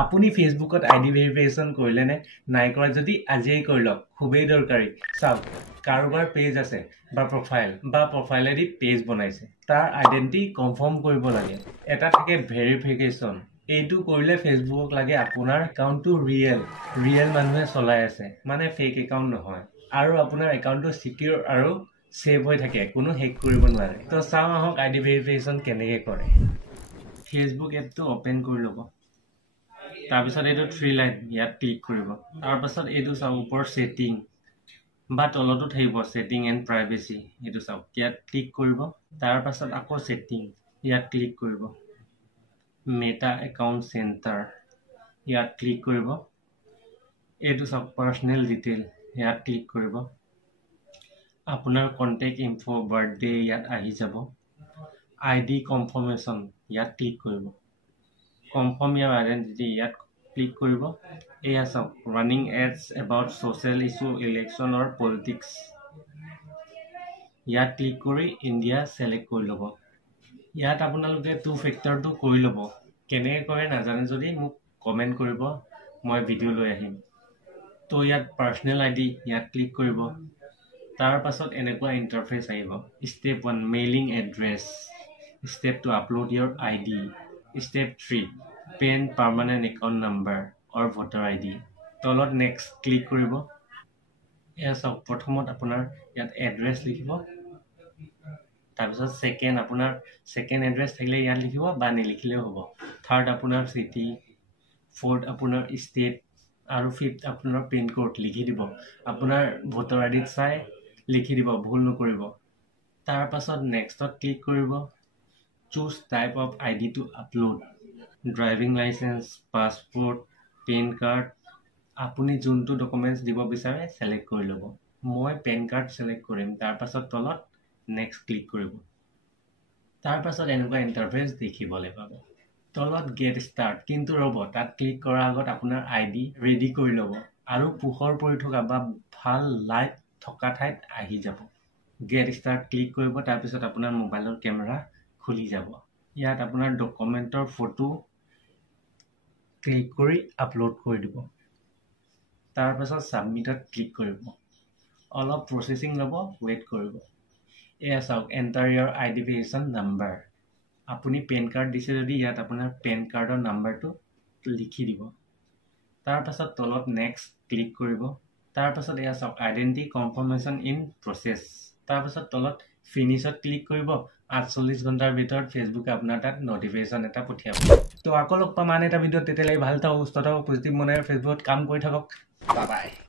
আপুনি ফেচবুকত ID verification কৰিলে নে নাই কৰা যদি আজিয়েই কৰি লওক খুবেই দৰকাৰী চাওক কাৰোবাৰ পেজ আছে বা প্ৰফাইলেদি পেজ বনাইছে তাৰ আইডেন্টিটি কনফাৰ্ম কৰিব লাগে এটা থাকে ভেৰিফিকেশ্যন এইটো কৰিলে ফেচবুকক লাগে আপোনাৰ একাউণ্টটো ৰিয়েল মানুহে চলাই আছে মানে ফেক একাউণ্ট নহয় আৰু আপোনাৰ একাউণ্টটো সিকিউৰ আৰু সেভ হৈ থাকে কোনো হেক কৰিব নোৱাৰে তো চাওঁ আহক আইডি ভেৰিফিকেশ্যন কেনেকৈ কৰে ফেচবুক এপটো অপেন কৰি ল'ব তাৰপিছত এইটো থ্ৰী লাইন ইয়াত ক্লিক কৰিব তাৰপাছত এইটো চাওক ওপৰ সেটিং বা তলতো থাকিব সেটিং এণ্ড প্ৰাইভেচি এইটো চাওক ইয়াত ক্লিক কৰিব তাৰপাছত আকৌ সেটিং ইয়াত ক্লিক কৰিব মেটা একাউণ্ট চেণ্টাৰ ইয়াত ক্লিক কৰিব এইটো চাওক পাৰ্চনেল ডিটেইল ইয়াত ক্লিক কৰিব আপোনাৰ কণ্টেক্ট ইনফো বাৰ্থডে ইয়াত আহি যাব আইডি কনফাৰ্মেশ্যন ইয়াত ক্লিক কৰিব কনফাৰ্ম ইয়াৰ আইডেন্টিটি ইয়াত ক্লিক কৰিব এয়া চাওক running ads about social issue election or politics ইয়াত ক্লিক কৰি ইণ্ডিয়া চিলেক্ট কৰি ল'ব ইয়াত আপোনালোকে টু ফেক্টৰটো কৰি ল'ব কেনেকৈ কৰে নাজানে যদি মোক কমেণ্ট কৰিব মই ভিডিঅ' লৈ আহিম তো ইয়াত পাৰ্চনেল আইডি ইয়াত ক্লিক কৰিব তাৰ পাছত এনেকুৱা ইণ্টাৰফেচ আহিব step 1 mailing address step 2 upload your ID Step 3 PAN permanent account number or voter ID তলত next ক্লিক কৰিব এয়া চাওক প্ৰথমত আপোনাৰ ইয়াত এড্ৰেছ লিখিব তাৰপিছত সেকেন্ড আপোনাৰ সেকেন্ড এড্ৰেছ থাকিলে ইয়াত লিখিব বা নিলিখিলেও হ'ব থাৰ্ড আপোনাৰ সিটি ফৰ্থ আপোনাৰ ষ্টেট আৰু ফিফথ আপোনাৰ পিন কোড লিখি দিব আপোনাৰ ভোটাৰ আইডিত চাই লিখি দিব ভুল নকৰিব তাৰ পাছত নেক্সটত ক্লিক কৰিব choose type of ID to upload driving license passport PAN card আপুনি যোনটো ডকুমেন্টস দিব বিচাৰে সিলেক্ট কৰি ল'ব মই PAN card সিলেক্ট কৰিম তাৰ পাছত তলত নেক্সট ক্লিক কৰিব তাৰ পাছত এনেকুৱা ইন্টাৰফেচ দেখিবলৈ পাব তলত গেট ষ্টাৰ্ট কিন্তু ৰ'ব তাত ক্লিক কৰাৰ আগত আপোনাৰ আইডি ৰেডি কৰি ল'ব আৰু পোহৰ পৰি থকা বা ভাল লাইট থকা ঠাইত আহি যাব গেট ষ্টাৰ্ট ক্লিক কৰিব তাৰ পিছত আপোনাৰ মোবাইলৰ কেমেৰা খুলি যাব ইয়াত আপোনাৰ ডকুমেন্টৰ ফটো ক্লিক কৰি আপলোড কৰি দিব তাৰ পাছত সাবমিটত ক্লিক কৰিব অলপ প্ৰসেসিং ল'ব ওয়েট কৰিব এয়া চাওক এন্টাৰ ইয়ৰ আইডেন্টিফিকেশ্যন নাম্বাৰ আপুনি পেন কাৰ্ড দিছে যদি ইয়াত আপোনাৰ পেন কাৰ্ডৰ নাম্বাৰটো লিখি দিব তাৰ পাছত তলত নেক্সট ক্লিক কৰিব তাৰ পাছত এয়া চাওক আইডেন্টিটি কনফাৰ্মেশ্যন ইন প্ৰসেস তাৰ পাছত তলত ফিনিশত ক্লিক কৰিব 48 ঘণ্টাৰ ভিতৰত ফেসবুকে আপোনাৰ তাত নটিফিকেশ্যন এটা পঠিয়াব তো আকৌ লগ পাম আন এটা ভিডিঅ'ত তেতিয়ালৈ ভাল থাকক সুস্থ থাকক পজিটিভ মনেৰে ফেসবুকত কাম কৰি থাকক বাই বাই